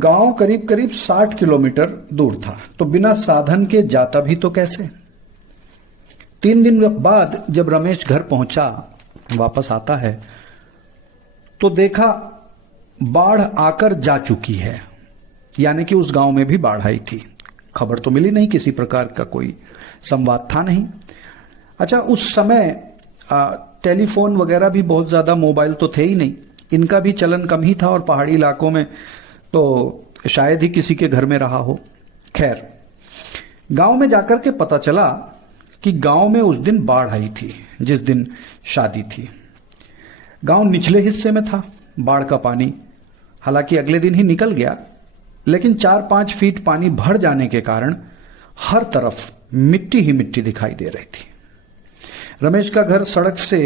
गांव करीब करीब 60 किलोमीटर दूर था, तो बिना साधन के जाता भी तो कैसे। 3 दिन बाद जब रमेश घर पहुंचा, वापस आता है तो देखा बाढ़ आकर जा चुकी है, यानी कि उस गांव में भी बाढ़ आई थी। खबर तो मिली नहीं, किसी प्रकार का कोई संवाद था नहीं। अच्छा, उस समय टेलीफोन वगैरह भी बहुत ज्यादा, मोबाइल तो थे ही नहीं, इनका भी चलन कम ही था, और पहाड़ी इलाकों में तो शायद ही किसी के घर में रहा हो। खैर, गांव में जाकर के पता चला कि गांव में उस दिन बाढ़ आई थी, जिस दिन शादी थी। गांव निचले हिस्से में था। बाढ़ का पानी हालांकि अगले दिन ही निकल गया, लेकिन 4-5 फीट पानी भर जाने के कारण हर तरफ मिट्टी ही मिट्टी दिखाई दे रही थी। रमेश का घर सड़क से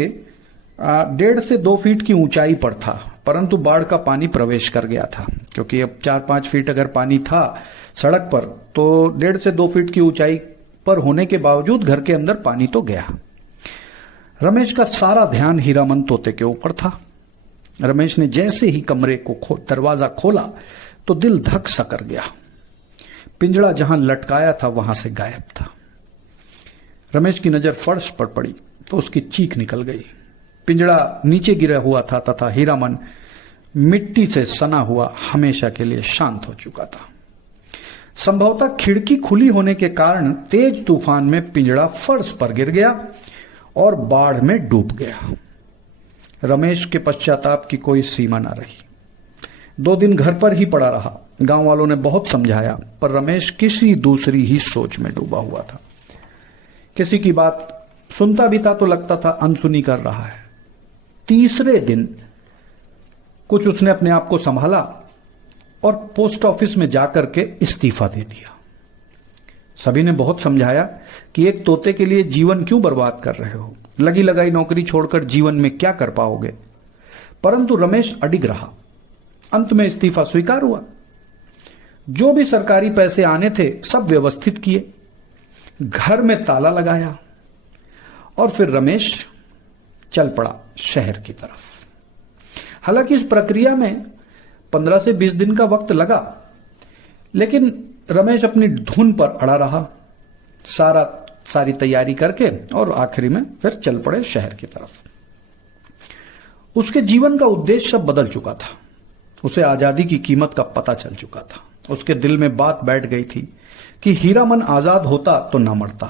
1.5 से 2 फीट की ऊंचाई पर था, परंतु बाढ़ का पानी प्रवेश कर गया था, क्योंकि अब 4-5 फीट अगर पानी था सड़क पर, तो 1.5 से 2 फीट की ऊंचाई पर होने के बावजूद घर के अंदर पानी तो गया। रमेश का सारा ध्यान हीरामन तोते के ऊपर था। रमेश ने जैसे ही कमरे को दरवाजा खोला तो दिल धक सा कर गया। पिंजड़ा जहां लटकाया था वहां से गायब था। रमेश की नजर फर्श पर पड़ी तो उसकी चीख निकल गई। पिंजड़ा नीचे गिरा हुआ था तथा हीरामन मिट्टी से सना हुआ हमेशा के लिए शांत हो चुका था। संभवतः खिड़की खुली होने के कारण तेज तूफान में पिंजड़ा फर्श पर गिर गया और बाढ़ में डूब गया। रमेश के पश्चाताप की कोई सीमा न रही। 2 दिन घर पर ही पड़ा रहा। गांव वालों ने बहुत समझाया, पर रमेश किसी दूसरी ही सोच में डूबा हुआ था। किसी की बात सुनता भी था तो लगता था अनसुनी कर रहा है। तीसरे दिन कुछ उसने अपने आप को संभाला और पोस्ट ऑफिस में जाकर के इस्तीफा दे दिया। सभी ने बहुत समझाया कि एक तोते के लिए जीवन क्यों बर्बाद कर रहे हो, लगी लगाई नौकरी छोड़कर जीवन में क्या कर पाओगे, परंतु रमेश अडिग रहा। अंत में इस्तीफा स्वीकार हुआ। जो भी सरकारी पैसे आने थे सब व्यवस्थित किए, घर में ताला लगाया और फिर रमेश चल पड़ा शहर की तरफ। हालांकि इस प्रक्रिया में 15 से 20 दिन का वक्त लगा, लेकिन रमेश अपनी धुन पर अड़ा रहा, सारी तैयारी करके, और आखिरी में फिर चल पड़े शहर की तरफ। उसके जीवन का उद्देश्य सब बदल चुका था। उसे आजादी की कीमत का पता चल चुका था। उसके दिल में बात बैठ गई थी कि हीरामन आजाद होता तो ना मरता।